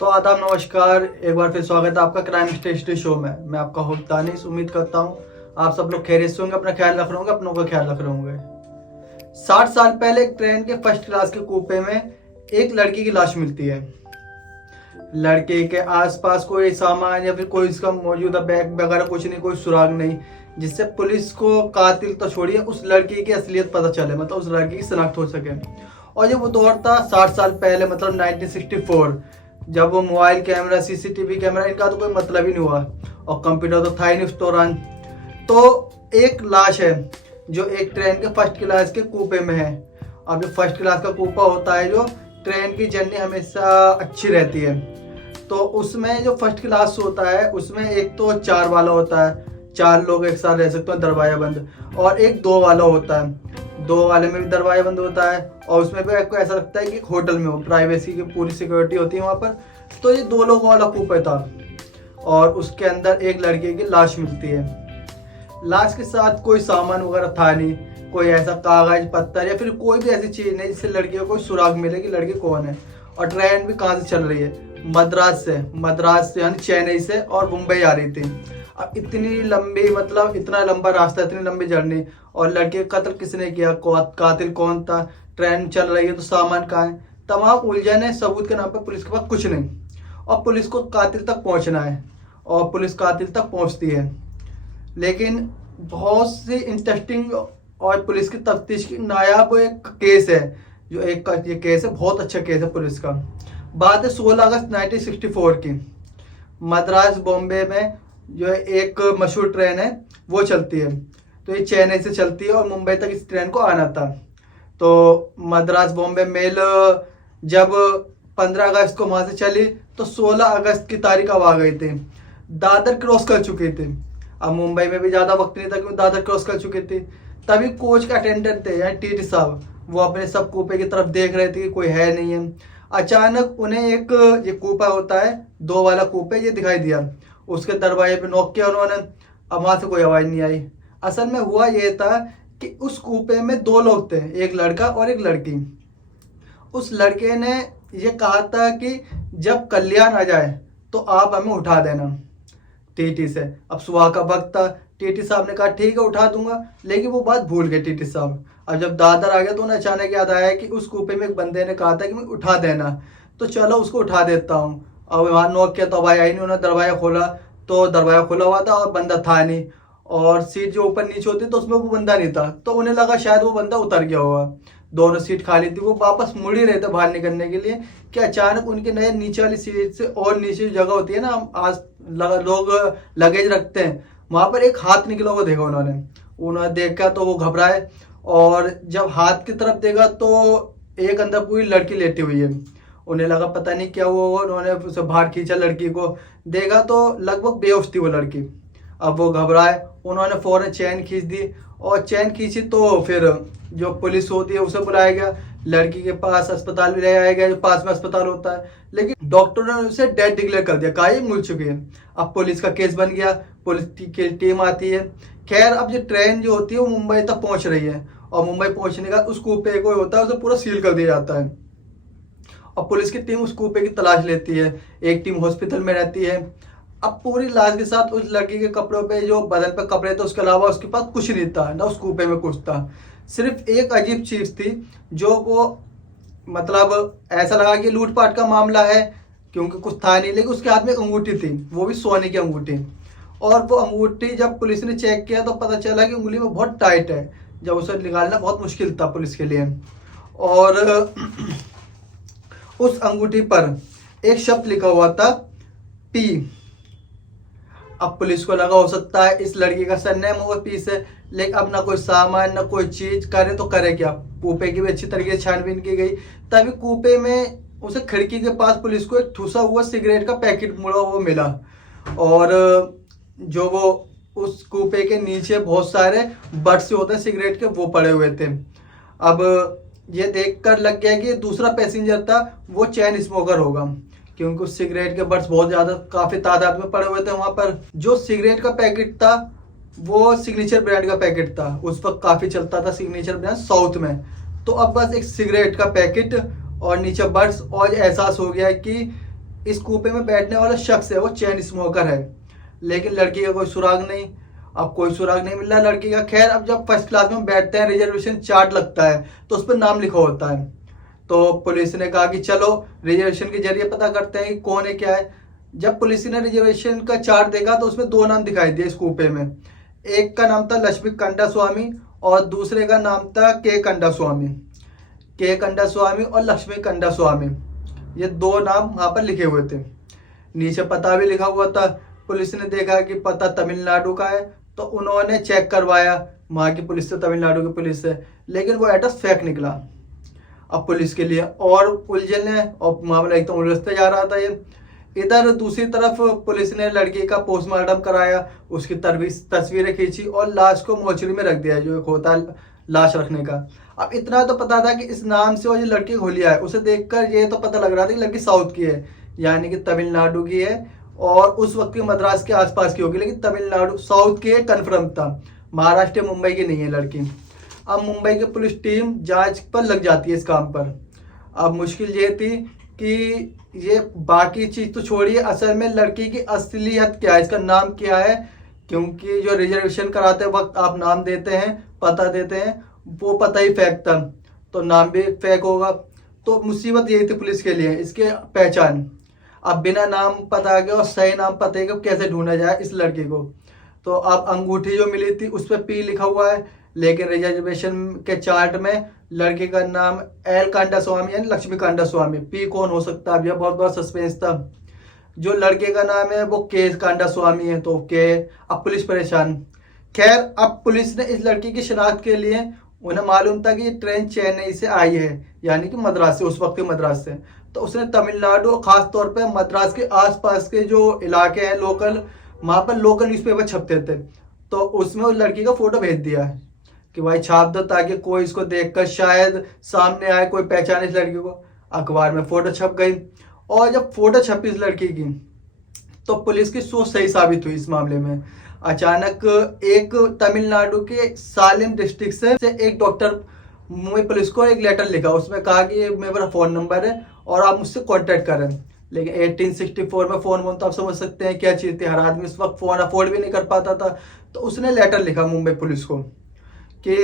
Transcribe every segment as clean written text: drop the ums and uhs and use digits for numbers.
तो आदाब, नमस्कार। एक बार फिर स्वागत है आपका क्राइम स्टोरी शो में। मैं आपका होस्ट दानिश। उम्मीद करता हूँ आप सब लोग खैरियत से होंगे, अपना ख्याल रख रहे होंगे, अपनों का ख्याल रख रहे होंगे। 60 साल पहले एक ट्रेन के फर्स्ट क्लास के कूपे में एक लड़की की लाश मिलती है। लड़के के आसपास कोई सामान या फिर कोई इसका मौजूदा बैग वगैरह कुछ नहीं, कोई सुराग नहीं, जिससे पुलिस को कातिल तो छोड़िए उस लड़की की असलियत पता चले, मतलब उस लड़की की शिनाख्त हो सके। और ये वो दौर था 60 साल पहले, मतलब 1964, जब वो मोबाइल कैमरा, सीसीटीवी कैमरा, इनका तो कोई मतलब ही नहीं हुआ और कंप्यूटर तो था ही नहीं उस दौरान। तो एक लाश है जो एक ट्रेन के फर्स्ट क्लास के कूपे में है। अब जो फर्स्ट क्लास का कूपा होता है, जो ट्रेन की जर्नी हमेशा अच्छी रहती है, तो उसमें जो फर्स्ट क्लास होता है उसमें एक तो 4 वाला होता है, 4 लोग एक साथ रह सकते हैं दरवाजा बंद, और एक 2 वाला होता है, 2 वाले में भी दरवाजा बंद होता है, और उसमें भी आपको ऐसा लगता है कि होटल में हो, प्राइवेसी की पूरी सिक्योरिटी होती है वहाँ पर। तो ये 2 लोगों वाला कूपा था और उसके अंदर एक लड़के की लाश मिलती है। लाश के साथ कोई सामान वगैरह था नहीं, कोई ऐसा कागज पत्थर या फिर कोई भी ऐसी चीज नहीं जिससे लड़की को कोई सुराग मिले कि लड़की कौन है। और ट्रेन भी कहाँ से चल रही है? मद्रास से यानी चेन्नई से, और मुंबई आ रही थी। अब इतनी लंबी, मतलब इतना लंबा रास्ता, इतनी लंबी जर्नी, और लड़के का कत्ल किसने किया, कातिल कौन था, ट्रेन चल रही है तो सामान कहाँ है, तमाम उलझन है। सबूत के नाम पर पुलिस के पास कुछ नहीं, और पुलिस को कातिल तक पहुंचना है, और पुलिस कातिल तक पहुंचती है। लेकिन बहुत सी इंटरेस्टिंग और पुलिस की तफ्तीश की नायाब एक केस है, जो एक ये केस है, बहुत अच्छा केस है पुलिस का। बात है 16 अगस्त 1964 की। मद्रास बॉम्बे में जो एक मशहूर ट्रेन है वो चलती है, तो ये चेन्नई से चलती है और मुंबई तक इस ट्रेन को आना था। तो मद्रास बॉम्बे मेल जब 15 अगस्त को वहां से चली तो 16 अगस्त की तारीख अब आ गई थी, दादर क्रॉस कर चुकी थी। अब मुंबई में भी ज़्यादा वक्त नहीं था क्योंकि दादर क्रॉस कर चुकी थी। तभी कोच के अटेंडेंट थे यानी टीटी साहब, वो अपने सब कूपे की तरफ देख रहे थे कि कोई है नहीं है। अचानक उन्हें एक, ये कूपा होता है 2 वाला कूपे, ये दिखाई दिया। उसके दरवाजे पे नॉक किया उन्होंने, अब वहां से कोई आवाज़ नहीं आई। असल में हुआ ये था कि उस कूपे में 2 लोग थे, एक लड़का और एक लड़की। उस लड़के ने ये कहा था कि जब कल्याण आ जाए तो आप हमें उठा देना टीटी से। अब सुबह का वक्त था, टीटी साहब ने कहा ठीक है उठा दूंगा, लेकिन वो बात भूल गए टीटी साहब। अब जब दादर आ गया तो उन्हें अचानक याद आया कि उस कूपे में एक बंदे ने कहा था कि मैं उठा देना, तो चलो उसको उठा देता हूँ। अब वहाँ नॉक किया तो भाई आई नहीं, उन्होंने दरवाजा खोला तो दरवाजा खुला हुआ था और बंदा था नहीं, और सीट जो ऊपर नीचे होती तो उसमें वो बंदा नहीं था, तो उन्हें लगा शायद वो बंदा उतर गया होगा। दोनों सीट खाली थी, वो वापस मुड़ ही रहे थे बाहर निकलने के लिए कि अचानक उनके नए नीचे वाली सीट से, और नीचे जगह होती है ना, आज लोग लगेज रखते हैं, वहां पर एक हाथ निकला हुआ देखा उन्होंने देखा तो वो घबराए, और जब हाथ की तरफ देखा तो एक अंदर पूरी लड़की लेटी हुई है। उन्हें लगा पता नहीं क्या हुआ, उन्होंने उसे बाहर खींचा, लड़की को देखा तो लगभग बेहोश थी वो लड़की। अब वो घबराए, उन्होंने फौरन चैन खींच दी, और चैन खींची तो फिर जो पुलिस होती है उसे बुलाया गया, लड़की के पास अस्पताल भी ले आया गया जो पास में अस्पताल होता है, लेकिन डॉक्टर ने उसे डेड डिक्लेयर कर दिया, कहा ये मुल चुकी है। अब पुलिस का केस बन गया, पुलिस की टीम आती है। खैर अब ये ट्रेन जो होती है वो मुंबई तक पहुंच रही है, और मुंबई पहुंचने का उस कूपे को होता है उसे पूरा सील कर दिया जाता है, और पुलिस की टीम उस कूपे की तलाश लेती है। एक टीम हॉस्पिटल में रहती है। अब पूरी लाश के साथ उस लड़की के कपड़ों पे, जो बदन पे कपड़े थे, उसके अलावा उसके पास कुछ नहीं था, ना उस कूपे में कुछ था। सिर्फ एक अजीब चीज थी जो वो, मतलब ऐसा लगा कि लूटपाट का मामला है क्योंकि कुछ था नहीं, लेकिन उसके हाथ में एक अंगूठी थी, वो भी सोने की अंगूठी। और वो अंगूठी जब पुलिस ने चेक किया तो पता चला कि उंगली में बहुत टाइट है, जब उसे निकालना बहुत मुश्किल था पुलिस के लिए। और उस अंगूठी पर एक शब्द लिखा हुआ था, पी। अब पुलिस को लगा हो सकता है इस लड़की का सरनेम और पी से, लेकिन अब ना कोई सामान ना कोई चीज, करे तो करे क्या। कूपे की भी अच्छी तरीके से छानबीन की गई, तभी कूपे में उसे खिड़की के पास पुलिस को एक ठुसा हुआ सिगरेट का पैकेट मुड़ा हुआ मिला, और जो वो उस कूपे के नीचे बहुत सारे बट्स होते हैं सिगरेट के, वो पड़े हुए थे। अब ये देखकर लग गया कि दूसरा पैसेंजर था वो चैन स्मोकर होगा, क्योंकि उस सिगरेट के बट्स बहुत ज्यादा काफी तादाद में पड़े हुए थे वहां पर। जो सिगरेट का पैकेट था वो सिग्नेचर ब्रांड का पैकेट था, उस वक्त काफी चलता था सिग्नेचर ब्रांड साउथ में। तो अब बस एक सिगरेट का पैकेट और नीचे बट्स, और एहसास हो गया कि इस कूपे में बैठने वाला शख्स है वो चेन स्मोकर है, लेकिन लड़की का कोई सुराग नहीं। अब कोई सुराग नहीं मिल रहा लड़की का। खैर, अब जब फर्स्ट क्लास में बैठते हैं, रिजर्वेशन चार्ट लगता है तो उस पर नाम लिखा होता है। तो पुलिस ने कहा कि चलो रिजर्वेशन के जरिए पता करते हैं कि कौन है क्या है। जब पुलिस ने रिजर्वेशन का चार्ट देखा तो उसमें दो नाम दिखाई दिए इस कूपे में। एक का नाम था लक्ष्मी कंडा स्वामी और दूसरे का नाम था के कंडा स्वामी। के कंडा स्वामी और लक्ष्मी कंडा स्वामी, ये दो नाम वहां पर लिखे हुए थे। नीचे पता भी लिखा हुआ था। पुलिस ने देखा कि पता तमिलनाडु का है तो उन्होंने चेक करवाया वहां की पुलिस से, तमिलनाडु की पुलिस से, लेकिन वो एड्रेस फेक निकला। अब पुलिस के लिए और उलझन है और मामला एकदम उलझते जा रहा था ये। इधर दूसरी तरफ पुलिस ने लड़की का पोस्टमार्टम कराया, उसकी तस्वीरें खींची और लाश को मोर्चरी में रख दिया, जो एक होता है लाश रखने का। अब इतना तो पता था कि इस नाम से और जो लड़की होलिया है उसे देखकर ये तो पता लग रहा था कि लड़की साउथ की है, यानी कि तमिलनाडु की है और उस वक्त की मद्रास के आसपास की होगी, लेकिन तमिलनाडु साउथ की कन्फर्म था। महाराष्ट्र मुंबई की नहीं है लड़की। अब मुंबई की पुलिस टीम जांच पर लग जाती है इस काम पर। अब मुश्किल ये थी कि ये बाकी चीज तो छोड़िए, असल में लड़की की असलियत क्या है, इसका नाम क्या है, क्योंकि जो रिजर्वेशन कराते वक्त आप नाम देते हैं, पता देते हैं, वो पता ही फेक था तो नाम भी फेक होगा। तो मुसीबत यही थी पुलिस के लिए, इसके पहचान। अब बिना नाम पता के और सही नाम पते के कैसे ढूंढा जाए इस लड़की को। तो अब अंगूठी जो मिली थी उस पर पी लिखा हुआ है, लेकिन रिजर्वेशन के चार्ट में लड़के का नाम एल कांडा स्वामी यानी लक्ष्मी कांडा स्वामी, पी कौन हो सकता है, अब यह बहुत बड़ा सस्पेंस था। जो लड़के का नाम है वो के कांडा स्वामी है, तो के। अब पुलिस परेशान। खैर, अब पुलिस ने इस लड़की की शिनाख्त के लिए, उन्हें मालूम था कि ये ट्रेन चेन्नई से आई है, यानी कि मद्रास से, उस वक्त के मद्रास से। तो उसने तमिलनाडु और खास तौर पे मद्रास के आसपास के जो इलाके हैं लोकल, वहां पर लोकल न्यूज़पेपर छपते थे, तो उसमें उस लड़की का फोटो भेज दिया है कि भाई छाप दो ताकि कोई इसको देखकर शायद सामने आए, कोई पहचाने इस लड़की को। अखबार में फोटो छप गई और जब फोटो छपी इस लड़की की तो पुलिस की सोच सही साबित हुई इस मामले में। अचानक एक तमिलनाडु के सालेम डिस्ट्रिक्ट से एक डॉक्टर मुंबई पुलिस को एक लेटर लिखा, उसमें कहा कि ये मेरा फ़ोन नंबर है और आप मुझसे कांटेक्ट करें। लेकिन 1864 में फ़ोन तो आप समझ सकते हैं क्या चीज़ थी, हर आदमी इस वक्त फ़ोन अफोर्ड भी नहीं कर पाता था। तो उसने लेटर लिखा मुंबई पुलिस को कि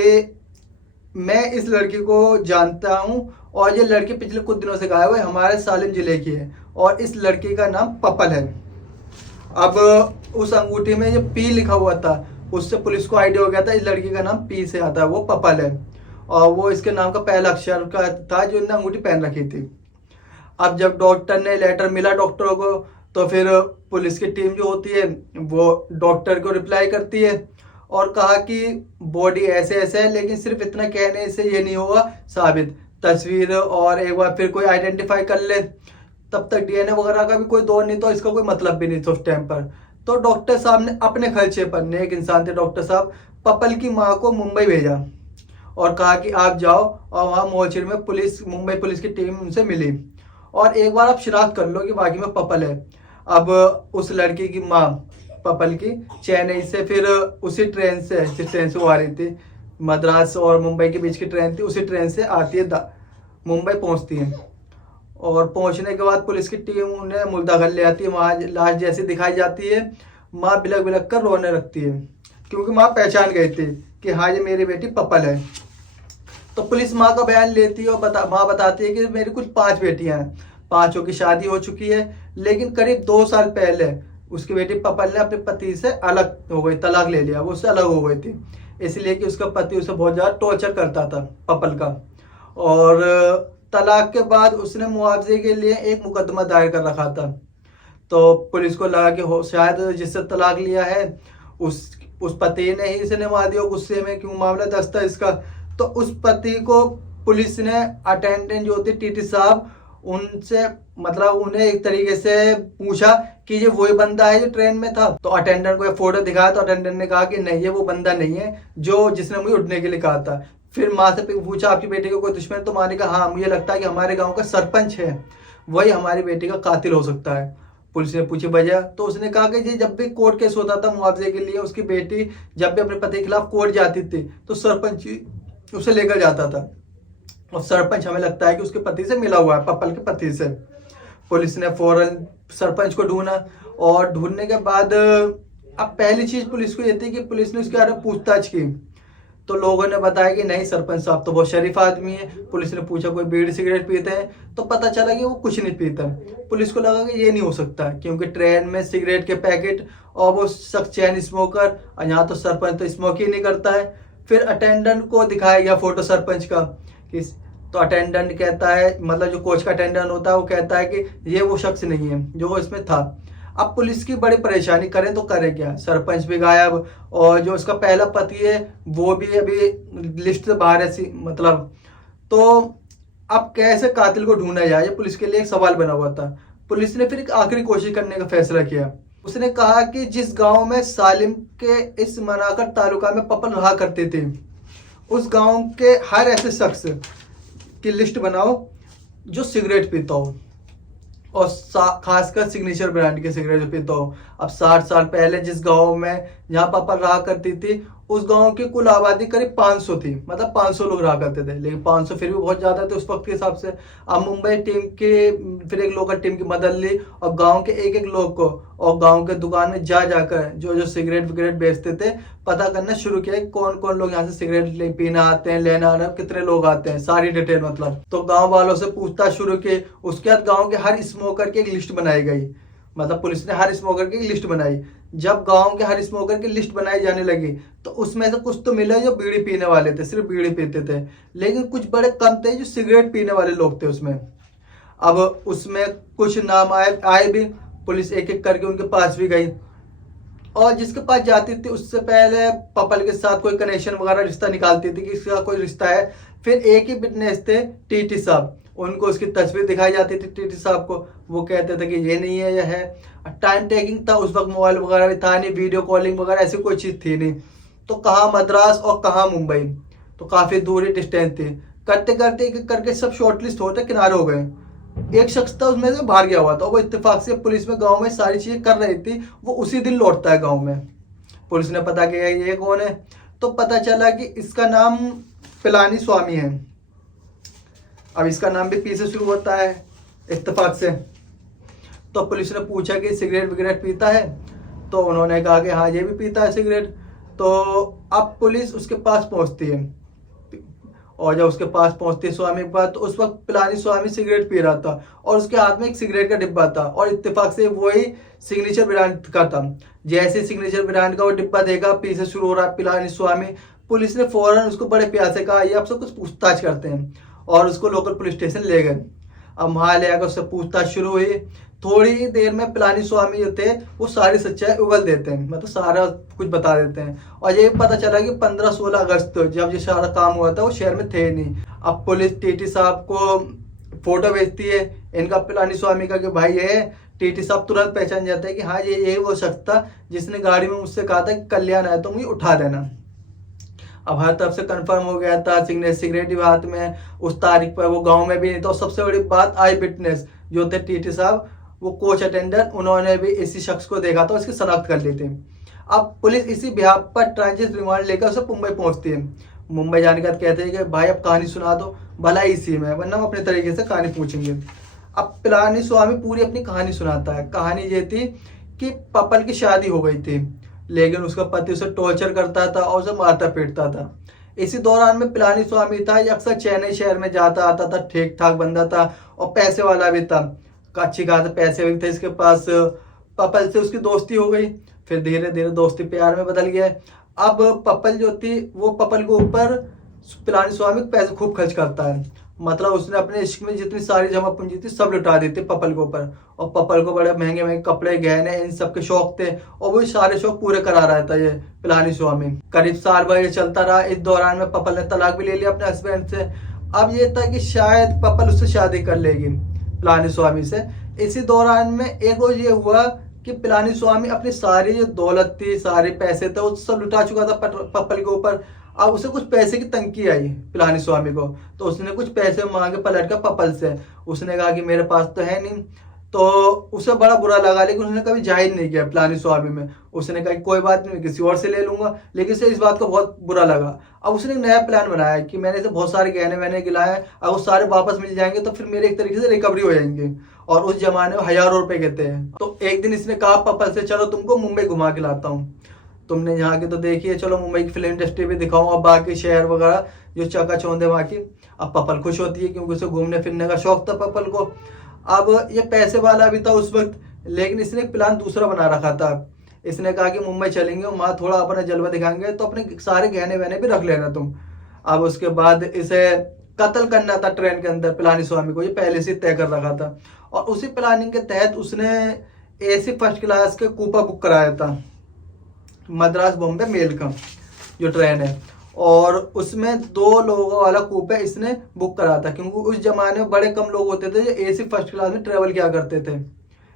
मैं इस लड़की को जानता हूँ और ये लड़की पिछले कुछ दिनों से गायब है, हमारे सालेम जिले की है और इस लड़की का नाम पपल है। अब उस अंगूठी में जो पी लिखा हुआ था उससे पुलिस को आइडिया हो गया था इस लड़की का नाम पी से आता है, वो पपल है और वो इसके नाम का पहला अक्षर का था जो इन्होंने अंगूठी पहन रखी थी। अब जब डॉक्टर ने लेटर मिला डॉक्टरों को तो फिर पुलिस की टीम जो होती है वो डॉक्टर को रिप्लाई करती है और कहा कि बॉडी ऐसे ऐसे है, लेकिन सिर्फ इतना कहने से ये नहीं होगा साबित, तस्वीर और एक बार फिर कोई आइडेंटिफाई कर ले, तब तक डीएनए वगैरह का भी कोई दौर नहीं, तो इसका कोई मतलब भी नहीं था उस टाइम पर। तो डॉक्टर साहब ने अपने खर्चे पर, नेक इंसान थे डॉक्टर साहब, पपल की माँ को मुंबई भेजा और कहा कि आप जाओ और वहाँ मोर्चरी में मुंबई पुलिस की टीम उनसे मिली और एक बार आप शिनाख्त कर लो कि वाकई में पपल है। अब उस लड़की की माँ पपल की चेन्नई से फिर उसी ट्रेन से, जिस ट्रेन से वो आ रही थी, मद्रास और मुंबई के बीच की ट्रेन थी, उसी ट्रेन से आती है मुंबई पहुंचती है और पहुंचने के बाद पुलिस की टीम उन्हें मुर्दा घर ले आती है। वहाँ लाश जैसी दिखाई जाती है, माँ बिलक बिलक कर रोने लगती है क्योंकि माँ पहचान गई थी कि हाँ ये मेरी बेटी पपल है। तो पुलिस माँ का बयान लेती है और माँ बताती है कि मेरी कुछ 5 बेटियां हैं, 5 की शादी हो चुकी है, लेकिन करीब 2 साल पहले उसकी बेटी पपल ने अपने पति से अलग हो गई, तलाक ले लिया, वो उससे अलग हो गई थी, इसलिए कि उसका पति उसे बहुत ज़्यादा टॉर्चर करता था पपल का। और तलाक के बाद उसने मुआवजे के लिए एक मुकदमा दायर कर रखा था। तो पुलिस को लगा कि हो शायद जिससे तलाक लिया है उस पति ने ही इसे निभा दिया गुस्से में, क्यों मामला दस्ता इसका। तो उस पति को पुलिस ने अटेंडेंट जो होती टीटी साहब, उनसे मतलब उन्हें एक तरीके से पूछा कि ये वही बंदा है जो ट्रेन में था। तो अटेंडेंट को ये फोटो दिखाया तो अटेंडेंट ने कहा कि नहीं ये वो बंदा नहीं है जो जिसने मुझे उठने के लिए कहा था। फिर माँ से पूछा आपकी बेटी को कोई दुश्मन, तो माँ ने कहा हाँ मुझे लगता है कि हमारे गाँव का सरपंच है वही हमारी बेटी का कातिल हो सकता है। पुलिस ने पूछी वजह, तो उसने कहा कि जी जब भी कोर्ट केस होता था मुआवजे के लिए, उसकी बेटी जब भी अपने पति के खिलाफ कोर्ट जाती थी तो सरपंच उसे लेकर जाता था और सरपंच हमें लगता है कि उसके पति से मिला हुआ है, पपल के पति से। पुलिस ने फौरन सरपंच को ढूंढा और ढूंढने के बाद अब पहली चीज पुलिस को ये थी कि पुलिस ने उसके बारे में पूछताछ की। तो लोगों ने बताया कि नहीं, सरपंच साहब तो बहुत शरीफ आदमी है। पुलिस ने पूछा कोई बीड़ी सिगरेट पीते हैं, तो पता चला कि वो कुछ नहीं पीता। पुलिस को लगा कि ये नहीं हो सकता, क्योंकि ट्रेन में सिगरेट के पैकेट और वो शख्स चैन स्मोकर, और यहाँ तो सरपंच तो स्मोक ही नहीं करता है। फिर अटेंडेंट को दिखाया गया फोटो सरपंच का कि, तो अटेंडेंट कहता है, मतलब जो कोच का अटेंडेंट होता है वो कहता है कि ये वो शख्स नहीं है जो इसमें था। अब पुलिस की बड़ी परेशानी, करें तो करें क्या, सरपंच भी गायब और जो उसका पहला पति है वो भी अभी लिस्ट से बाहर है, मतलब। तो अब कैसे कातिल को ढूंढा जाए, ये पुलिस के लिए एक सवाल बना हुआ था। पुलिस ने फिर एक आखिरी कोशिश करने का फैसला किया। उसने कहा कि जिस गांव में सालिम के इस मनाकर तालुका में पपल रहा करते थे, उस गांव के हर ऐसे शख्स की लिस्ट बनाओ जो सिगरेट पीता हो, और खासकर सिग्नेचर ब्रांड के सिगरेट पीता हो। अब 60 साल पहले जिस गांव में जहाँ पापा रहा करती थी, उस गांव की कुल आबादी करीब 500 थी, मतलब 500 लोग रहा करते थे, लेकिन 500 फिर भी बहुत ज्यादा थे उस वक्त के हिसाब से। अब मुंबई टीम के फिर एक लोकल टीम की मदद ली और गांव के एक एक लोग को और गांव के दुकान में जा जाकर जो जो सिगरेट विगरेट बेचते थे पता करना शुरू किया कि कौन कौन लोग यहाँ से सिगरेट पीना आते हैं, लेना आना, कितने लोग आते हैं, सारी डिटेल मतलब। तो गाँव वालों से पूछताछ शुरू की। उसके बाद गाँव के हर स्मोकर की एक लिस्ट बनाई गई, मतलब पुलिस ने हर स्मोकर की लिस्ट बनाई। जब गांव के हर स्मोकर की लिस्ट बनाई जाने लगी तो उसमें से कुछ तो मिला जो बीड़ी पीने वाले थे, सिर्फ बीड़ी पीते थे, लेकिन कुछ बड़े कम थे जो सिगरेट पीने वाले लोग थे उसमें। अब उसमें कुछ नाम आए भी, पुलिस एक एक करके उनके पास भी गई और जिसके पास जाती थी उससे पहले पपल के साथ कोई कनेक्शन वगैरह रिश्ता निकालती थी कि इसका कोई रिश्ता है। फिर एक ही विटनेस थे टीटी साहब, उनको उसकी तस्वीर दिखाई जाती थी टीटी साहब को, वो कहते थे कि ये नहीं है, यह है। टाइम टेकिंग था उस वक्त, मोबाइल वगैरह भी था नहीं, वीडियो कॉलिंग वगैरह ऐसी कोई चीज़ थी नहीं। तो कहाँ मद्रास और कहाँ मुंबई, तो काफ़ी दूरी डिस्टेंस थी। करते करते एक एक करके सब शॉर्टलिस्ट होते किनारे हो गए। एक शख्स था उसमें से बाहर गया हुआ था, वो इत्तेफाक से पुलिस में गांव में सारी चीजें कर रही थी, वो उसी दिन लौटता है गांव में। पुलिस ने पता किया ये कौन है, तो पता चला कि इसका नाम पिलानी स्वामी है। अब इसका नाम भी पी से शुरू होता है इत्तेफाक से। तो पुलिस ने पूछा कि सिगरेट विगरेट पीता है, तो उन्होंने कहा कि हाँ ये भी पीता है सिगरेट। तो अब पुलिस उसके पास पहुंचती है और जब उसके पास पहुंचती है स्वामी के पास, तो उस वक्त पिलानी स्वामी सिगरेट पी रहा था और उसके हाथ में एक सिगरेट का डिब्बा था और इत्तेफाक से वही सिग्नेचर ब्रांड का था। जैसे सिग्नेचर ब्रांड का वो डिब्बा देखा, पी से शुरू हो रहा है पिलानी स्वामी, पुलिस ने फौरन उसको बड़े प्यार से कहा ये आपसे कुछ पूछताछ करते हैं, और उसको लोकल पुलिस स्टेशन ले गए। अब वहां ले आकर उससे पूछताछ शुरू हुई। थोड़ी ही देर में पिलानी स्वामी जो थे वो सारी सच्चाई उगल देते हैं, मतलब सारा कुछ बता देते हैं। और ये भी पता चला कि 15-16 अगस्त जब ये सारा काम हुआ था वो शहर में थे नहीं। अब पुलिस टीटी साहब को फोटो भेजती है इनका पिलानी स्वामी का कि भाई ये, टीटी साहब तुरंत पहचान जाते हैं कि हाँ ये वो शख्स था जिसने गाड़ी में मुझसे कहा था कि कल्याण आया तो मुझे उठा देना। अब हर तरफ से कंफर्म हो गया था, सिगरेट भी हाथ में, उस तारीख पर वो गांव में भी नहीं था। तो सबसे बड़ी बात, आई विटनेस जो थे टीटी साहब, वो कोच अटेंडेंट, उन्होंने भी इसी शख्स को देखा था, उसकी शनाख्त कर ली थी। अब पुलिस इसी बिहार पर ट्रांजिट रिमांड लेकर उसे मुंबई पहुंचती है। मुंबई जाने के बाद कहते हैं कि भाई अब कहानी सुना दो, भला इसी में, वरना हम अपने तरीके से कहानी पूछेंगे। अब पिलानी स्वामी पूरी अपनी कहानी सुनाता है। कहानी ये थी कि पपल की शादी हो गई थी, लेकिन उसका पति उसे टॉर्चर करता था और उसे मारता पीटता था। इसी दौरान में पिलानी स्वामी था, ये अक्सर चेन्नई शहर में जाता आता था, ठीक ठाक बंदा था और पैसे वाला भी था, अच्छी खासे पैसे भी थे इसके पास। पपल से उसकी दोस्ती हो गई, फिर धीरे धीरे दोस्ती प्यार में बदल गया। अब पपल जो थी वो पपल के ऊपर पिलानी स्वामी पैसे खूब खर्च करता है, मतलब उसने अपने इश्क में जितनी सारी जमा पूंजी थी सब लुटा दी थी पपल के ऊपर। और पपल को बड़े महंगे महंगे कपड़े गहने इन सब के शौक थे और वो सारे शौक पूरे करा रहा था ये पिलानी स्वामी। करीब साल भर ये चलता रहा। इस दौरान में पपल ने तलाक भी ले लिया अपने हस्बैंड से। अब ये था कि शायद पपल उससे शादी कर लेगी पिलानी स्वामी से। इसी दौरान में एक रोज ये हुआ कि पिलानी स्वामी अपनी सारी जो दौलत थी, सारे पैसे थे, वो सब लुटा चुका था पपल के ऊपर। अब उसे कुछ पैसे की तंगी आई पिलानी स्वामी को, तो उसने कुछ पैसे मांगे पलट कर पपल से। उसने कहा कि मेरे पास तो है नहीं, तो उसे बड़ा बुरा लगा, लेकिन उसने कभी जाहिर नहीं किया पिलानी स्वामी में। उसने कहा कि कोई बात नहीं, किसी और से ले लूंगा, लेकिन उसे इस बात को बहुत बुरा लगा। अब उसने एक नया प्लान बनाया कि मैंने इसे बहुत सारे गहने वहने गिलाए, अगर वो सारे वापस मिल जाएंगे तो फिर मेरे एक तरीके से रिकवरी हो जाएंगे और उस जमाने में हजारों रुपए के थे। तो एक दिन इसने कहा पपल से, चलो तुमको मुंबई घुमा के लाता हूँ, तुमने यहाँ की तो देखी है, चलो मुंबई की फिल्म इंडस्ट्री भी दिखाऊं और बाकी शहर वगैरह जो चकाचौंध है वहाँ की। अब पपल खुश होती है क्योंकि उसे घूमने फिरने का शौक था पपल को। अब ये पैसे वाला भी था उस वक्त, लेकिन इसने एक प्लान दूसरा बना रखा था। इसने कहा कि मुंबई चलेंगे, वहाँ थोड़ा अपना जलवा दिखाएंगे, तो अपने सारे गहने वहने भी रख लेना तुम। अब उसके बाद इसे कत्ल करना था ट्रेन के अंदर पिलानी स्वामी को, ये पहले से तय कर रखा था। और उसी प्लानिंग के तहत उसने एसी फर्स्ट क्लास के कूपा बुक कराया था, मद्रास बॉम्बे मेल का जो ट्रेन है, और उसमें 2 लोगों वाला कूपे इसने बुक करा था, क्योंकि उस जमाने में बड़े कम लोग होते थे जो एसी फर्स्ट क्लास में ट्रेवल किया करते थे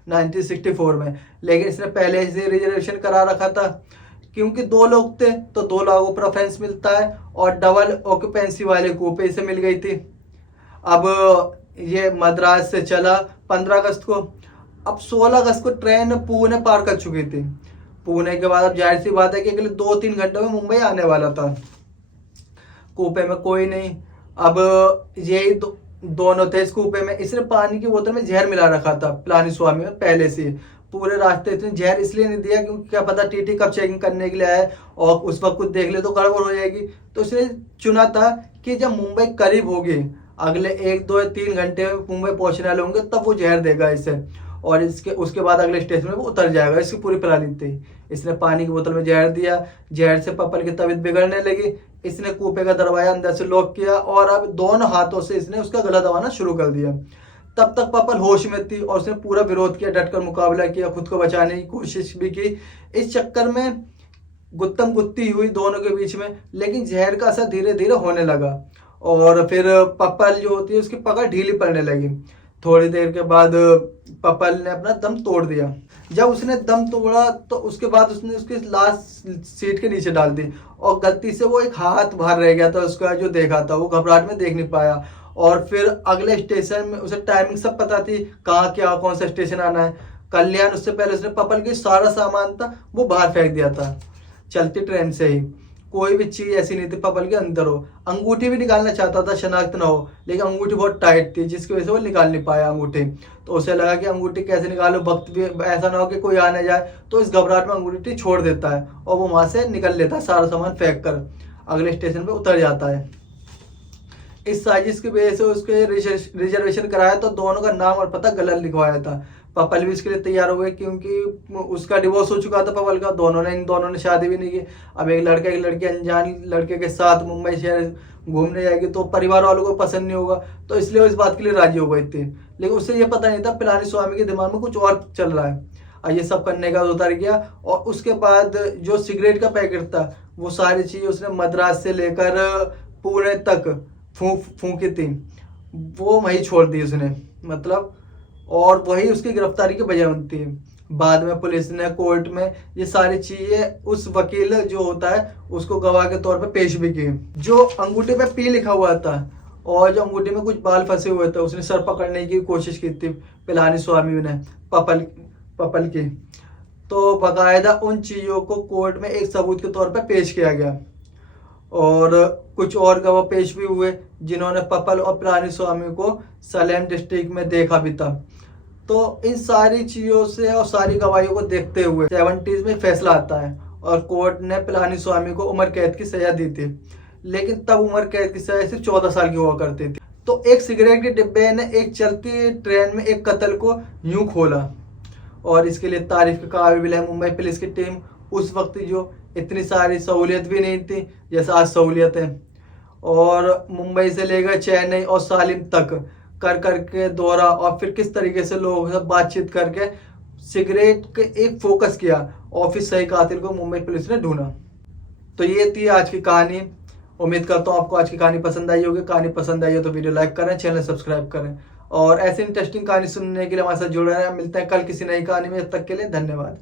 1964 में। लेकिन इसने पहले से रिजर्वेशन करा रखा था, क्योंकि 2 लोग थे तो 2 लोगों को प्रेफरेंस मिलता है, और डबल ऑक्यूपेंसी वाले कूपे इसे मिल गई थी। अब ये मद्रास से चला 15 अगस्त को। अब 16 अगस्त को ट्रेन पुणे पार कर चुकी थी। पुणे के बाद अब जाहिर सी बात है कि अगले 2-3 घंटों में मुंबई आने वाला था। कूपे में कोई नहीं। अब यही दोनों थे इस कूपे में। इसने पानी की बोतल में जहर मिला रखा था पिलानी स्वामी में पहले से। पूरे रास्ते इसने जहर इसलिए नहीं दिया क्योंकि क्या पता टीटी कब चेकिंग करने के लिए आए और उस वक्त कुछ देख ले तो गड़बड़ हो जाएगी। तो इसने चुना था कि जब मुंबई करीब होगी, अगले 1-2-3 घंटे में मुंबई पहुंचने वाले होंगे, तब वो जहर देगा इसे, और इसके उसके बाद अगले स्टेशन में वो उतर जाएगा। इसकी पूरी प्लानिंग थी। इसने पानी की बोतल में जहर दिया, जहर से पपल की तबीयत बिगड़ने लगी। इसने कूपे का दरवाजा अंदर से लॉक किया और अब दोनों हाथों से इसने उसका गला दबाना शुरू कर दिया। तब तक पपल होश में थी और उसने पूरा विरोध किया, डटकर मुकाबला किया, खुद को बचाने की कोशिश भी की। इस चक्कर में गुत्तम गुत्ती हुई दोनों के बीच में, लेकिन जहर का असर धीरे धीरे होने लगा और फिर पपल जो होती है उसकी पकड़ ढीली पड़ने लगी। थोड़ी देर के बाद पपल ने अपना दम तोड़ दिया। जब उसने दम तोड़ा तो उसके बाद उसने उसकी लाश सीट के नीचे डाल दी और गलती से वो एक हाथ बाहर रह गया था उसका, जो देखा था वो घबराहट में देख नहीं पाया। और फिर अगले स्टेशन में उसे टाइमिंग सब पता थी, कहाँ क्या कौन सा स्टेशन आना है। कल्याण, उससे पहले उसने पपल की सारा सामान था वो बाहर फेंक दिया था चलती ट्रेन से ही। कोई भी चीज ऐसी नहीं थी पपल के अंदर हो। अंगूठी भी निकालना चाहता था शनाख्त ना हो, लेकिन अंगूठी बहुत टाइट थी जिसकी वजह से वो निकाल नहीं पाया अंगूठी। तो उसे लगा कि अंगूठी कैसे निकालो, वक्त भी ऐसा ना हो कि कोई आने जाए, तो इस घबराहट में अंगूठी छोड़ देता है और वो वहां से निकल लेता है सारा सामान फेंक कर, अगले स्टेशन पे उतर जाता है। इस साजिश की वजह से उसके रिजर्वेशन कराया तो दोनों का नाम और पता गलत लिखवाया था। पपल भी इसके लिए तैयार हो गए क्योंकि उसका डिवोर्स हो चुका था पपल का, इन दोनों ने शादी भी नहीं की। अब एक लड़का एक लड़की अनजान लड़के के साथ मुंबई शहर घूमने जाएगी तो परिवार वालों को पसंद नहीं होगा, तो इसलिए वो इस बात के लिए राजी हो गई थी। लेकिन उसे ये पता नहीं था पिलानी स्वामी के दिमाग में कुछ और चल रहा है। और ये सब करने का उतर गया और उसके बाद जो सिगरेट का पैकेट था वो सारी चीजें उसने मद्रास से लेकर पुणे तक फूंकी थी, वो वहीं छोड़ दी उसने, मतलब, और वही उसकी गिरफ्तारी की वजह बनती है। बाद में पुलिस ने कोर्ट में ये सारी चीजें उस वकील जो होता है उसको गवाह के तौर पे पेश भी की। जो अंगूठे पे पी लिखा हुआ था और जो अंगूठे में कुछ बाल फंसे हुए थे उसने सर पकड़ने की कोशिश की थी पिलानी स्वामी ने पपल की। तो बाकायदा उन चीजों को कोर्ट में एक सबूत के तौर पर पेश किया गया और कुछ और गवाह पेश भी हुए जिन्होंने पपल और पिलानी स्वामी को सलेम डिस्ट्रिक्ट में देखा भी था। तो इन सारी चीजों से और सारी गवाहियों को देखते हुए 70s में फैसला आता है और कोर्ट ने पिलानी स्वामी को उम्र कैद की सजा दी थी। लेकिन तब उम्र कैद की सजा सिर्फ 14 साल की हुआ करती थी। तो एक सिगरेट के डिब्बे ने एक चलती ट्रेन में एक कत्ल को यूं खोला और इसके लिए तारीफ के काबिल है मुंबई पुलिस की टीम। उस वक्त जो इतनी सारी सहूलियत भी नहीं थी जैसे आज सहूलियत है, और मुंबई से लेकर चेन्नई और सालिम तक कर करके दौरा और फिर किस तरीके से लोगों से बातचीत करके सिगरेट के एक फोकस किया और फिर सही कातिल को मुंबई पुलिस ने ढूंढा। तो ये थी आज की कहानी। उम्मीद करता हूँ आपको आज की कहानी पसंद आई होगी। कहानी पसंद आई हो तो वीडियो लाइक करें, चैनल सब्सक्राइब करें और ऐसी इंटरेस्टिंग कहानी सुनने के लिए हमारे साथ जुड़े रहें। मिलते हैं कल किसी नई कहानी में। तब तक के लिए धन्यवाद।